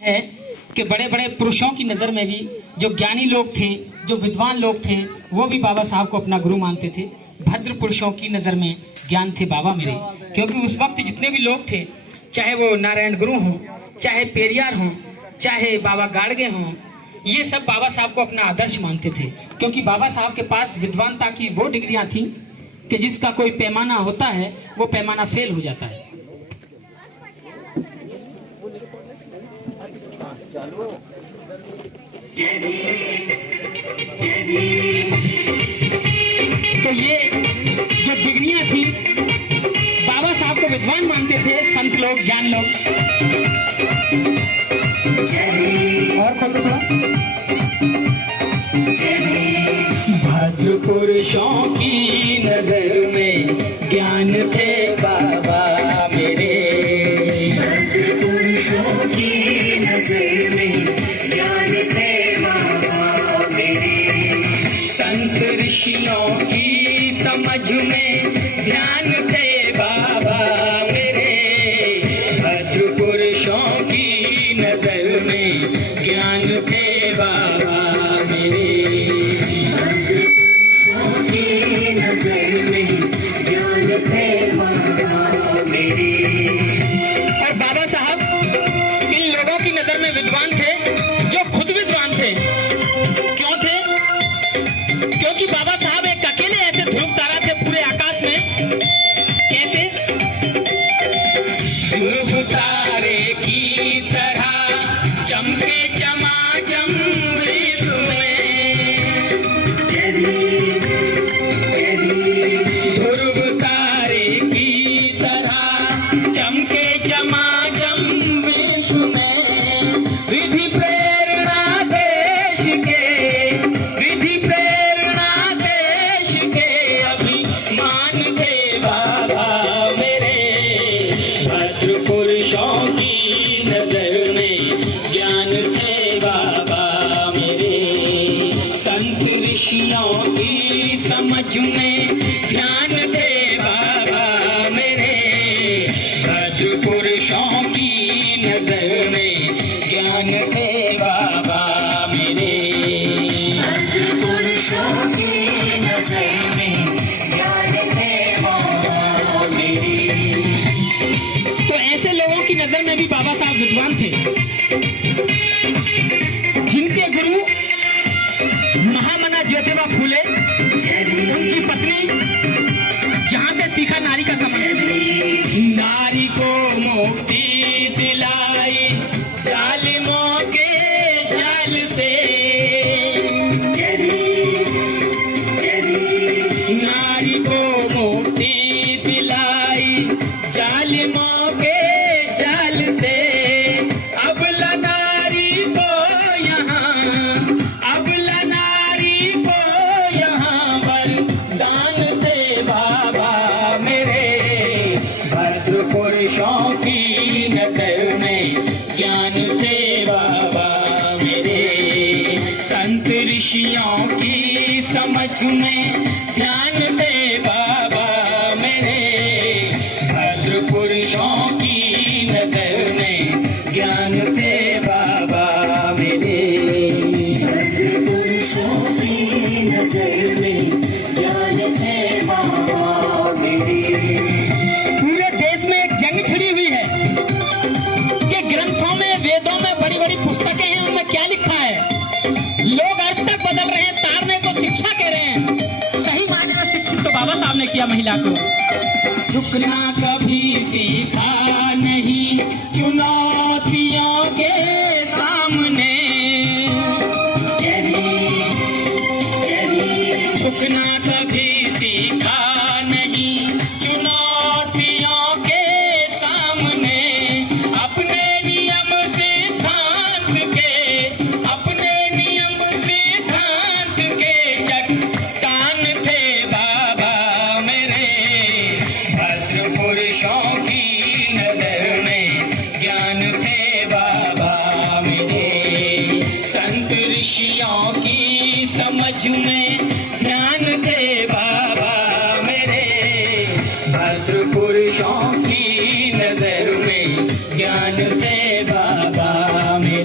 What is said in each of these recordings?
है कि बड़े बड़े पुरुषों की नज़र में भी जो ज्ञानी लोग थे, जो विद्वान लोग थे, वो भी बाबा साहब को अपना गुरु मानते थे। भद्र पुरुषों की नज़र में ज्ञान थे बाबा मेरे, क्योंकि उस वक्त जितने भी लोग थे, चाहे वो नारायण गुरु हों, चाहे पेरियार हों, चाहे बाबा गाड़गे हों, ये सब बाबा साहब को अपना आदर्श मानते थे। क्योंकि बाबा साहब के पास विद्वानता की वो डिग्रियां थीं कि जिसका कोई पैमाना होता है वो पैमाना फेल हो जाता है। तो ये जो डिग्रियां थी, बाबा साहब को विद्वान मानते थे संत लोग, ज्ञान लोग। और खोल दो थोड़ा। भद्र पुरुषों की नजर में ज्ञान थे बाबा मेरे, भद्र पुरुषों की नजर में ज्ञान थे बाबा मेरे, संत ऋषियों की समझ में ध्यान थे बाबा मेरे। भद्र पुरुषों की नजर में ज्ञान थे बाबा मेरे, भद्र पुरुषों की नजर में ज्ञान थे बाबा मेरे। और बाबा साहब इन लोगों की नजर में विद्वान थे जो खुद विद्वान थे। क्यों थे? क्योंकि बाबा साहब एक अकेले ऐसे ध्रुव तारा थे पूरे आकाश में। कैसे? ध्रुव तारे की तरह चमके चमाचम विश्व में, ध्रुव तारे की तरह चमके चमाचम विश्व में। विधि प्रेरणा देश के, विधि प्रेरणा देश के अभिमान थे बाबा मेरे। भद्र पुरुषों की नजर में ज्ञान थे बाबा मेरे, संत ऋषियों की समझ में ध्यान थे बाबा मेरे। भद्र पुरुषों की नजर में ज्ञान थे बाबा मेरे। भद्र पुरुषों की नजर में ज्ञान थे बाबा मेरे। तो ऐसे लोगों की नजर में भी बाबा साहब विद्वान थे, जिनके गुरु महामना ज्योतिबा फूले, उनकी पत्नी, जहां से सीखा नारी का संबंध। नारी को मुक्ति दिलाई जालिमों के जाल से, नारी को मुक्ति दिलाई जालिमों के जाल से। अबला नारी को यहाँ, अबला नारी को यहाँ वरदान थे बाबा मेरे। भद्र पुरुषों की नजर में ज्ञान थे बाबा मेरे, संत ऋषियों की समझ में ध्यान थे बाबा मेरे। भद्र पुरुषों की नजर में ज्ञान थे बाबा मेरे। भद्र पुरुषों की नजर में ज्ञान थे बाबा मेरे। पूरे देश में एक जंग छिड़ी हुई है कि ग्रंथों में, वेदों में बड़ी बड़ी पुस्तकें हैं, उनमें क्या लिखा है। लोग अर्थ तक बदल रहे हैं, तारने को शिक्षा कह रहे हैं। सही मायने में शिक्षित तो बाबा साहब ने किया महिला को। रुकना कभी सीखा नहीं चुनौतियों के सामने, रुकना कभी सीखा नहीं चुनौतियों के सामने। अपने नियम सिद्धांत के, अपने नियम सिद्धांत के चट्टान थे बाबा मेरे। भद्र पुरुषों की नजर में ज्ञान थे बाबा मेरे, संत ऋषियों की समझ में ध्यान थे बाबा मेरे। भद्र पुरुषों की नजर में ज्ञान थे बाबा मेरे।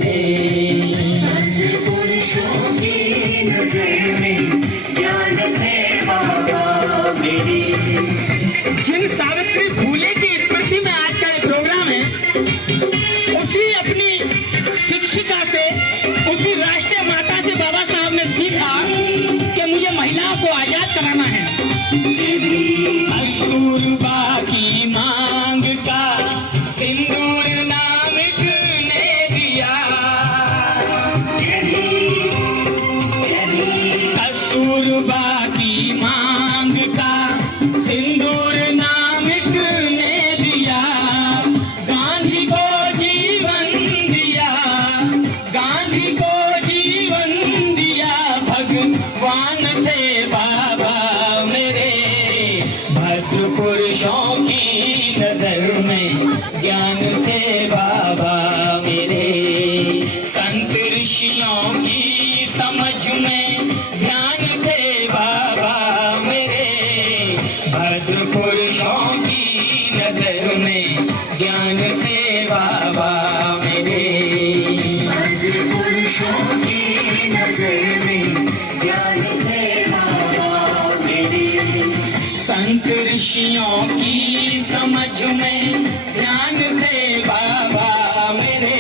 खुशियों की समझ में ध्यान थे बाबा मेरे,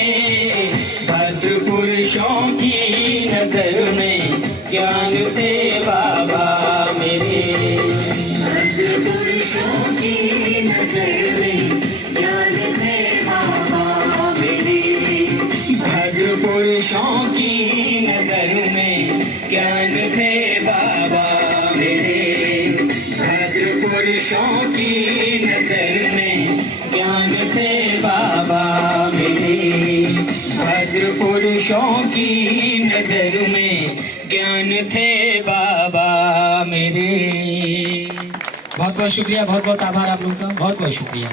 भद्र पुरुषों की नजर में ज्ञान थे बाबा मेरे, भद्र पुरुषों की नजर में ज्ञान थे बाबा मेरे, भद्र पुरुषों की नजर में ज्ञान थे बाबा मेरे, भद्र पुरुषों की नजर में ज्ञान थे बाबा मेरे, भद्र पुरुषों की नजर में ज्ञान थे बाबा मेरे। बहुत बहुत शुक्रिया, बहुत बहुत आभार आप लोगों का, बहुत बहुत शुक्रिया।